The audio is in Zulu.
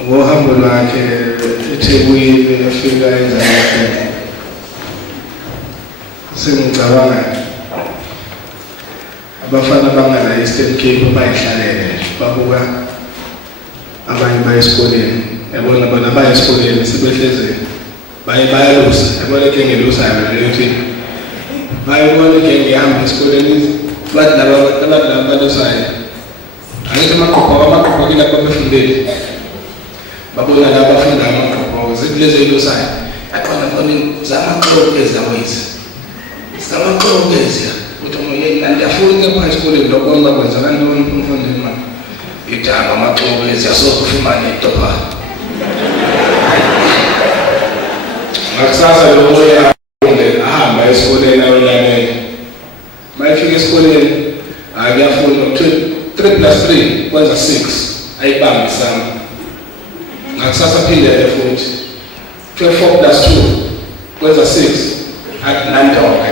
ngohambo lwakhe eThekwini efika eZambia sengicabanga abafana bangala Eastern Cape bayihlalele babuka abanye bayesikoleni yabona bona bayesikoleni sebehleze bayalusa yabona ke ngelusa leyo ukuthi bayibona ke ngihamba esikoleni bathi laba balusayo ayithi amaqoqo kila babefundile babona la bafunda amaqoqo zileze ilusayo aqala bona zamaxoxo ezawezi zamaxoxo ezia ukuthi umuntu andiyafuna ke esikoleni lokho ngakwenza kantoni umfundi manje idama amaxoxo ezia sokufumana into phaa ngakusasa lo moya ahamba esikoleni ayolalela mayifika esikoleni akuyafunda 3 plus 3 kwenza 6 ayibambi sana ngakusasa phindele futhi 4 plus 2 kwenza 6 akunandonga